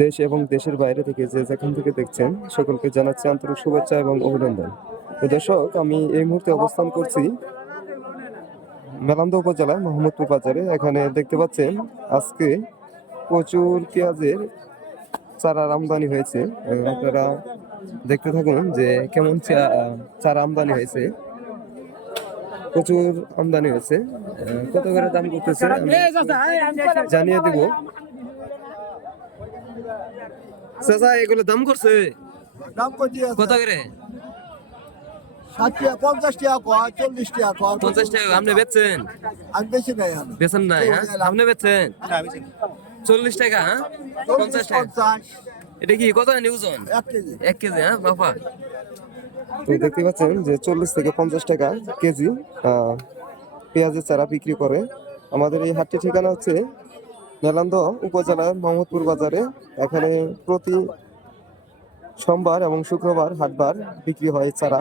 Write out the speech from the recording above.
দেশ এবং দেশের বাইরে থেকে যে যেখান থেকে দেখছেন, সকলকে জানাচ্ছি আন্তরিক শুভেচ্ছা এবং অভিনন্দন। দর্শক, আমি এই মুহূর্তে অবস্থান করছি মেলান্দা উপজেলা মোহাম্মদপুর বাজারে। এখানে দেখতে পাচ্ছেন, আজকে প্রচুর পেঁয়াজের চারার আমদানি হয়েছে। আপনারা দেখতে থাকুন যে কেমন চারা আমদানি হয়েছে। প্রচুর আমদানি হয়েছে। কত করে দাম করতেছে? জানিয়ে দিব। চাচা এগুলো দাম করছে? দাম কত কত করে? ষাট টাকা পঞ্চাশ টাকা কয় চল্লিশ টাকা কয় পঞ্চাশ টাকা আপনি বেচছেন? আমি বেশি নাই আমি বেচেন নাই হ্যাঁ? আপনি বেচছেন? চল্লিশ টাকা হ্যাঁ? পঞ্চাশ টাকা। এটা কি কত নিউজন এক কেজি। এক কেজি হ্যাঁ বাবা তো দেখতে পাচ্ছেন যে চল্লিশ থেকে পঞ্চাশ টাকা কেজি পেঁয়াজের চারা বিক্রি করে। আমাদের এই হাটটি ঠিকানা হচ্ছে মেলান্দ উপজেলার মোহাম্মদপুর বাজারে এখানে প্রতি সোমবার এবং শুক্রবার হাটবার বিক্রি হয় চারা।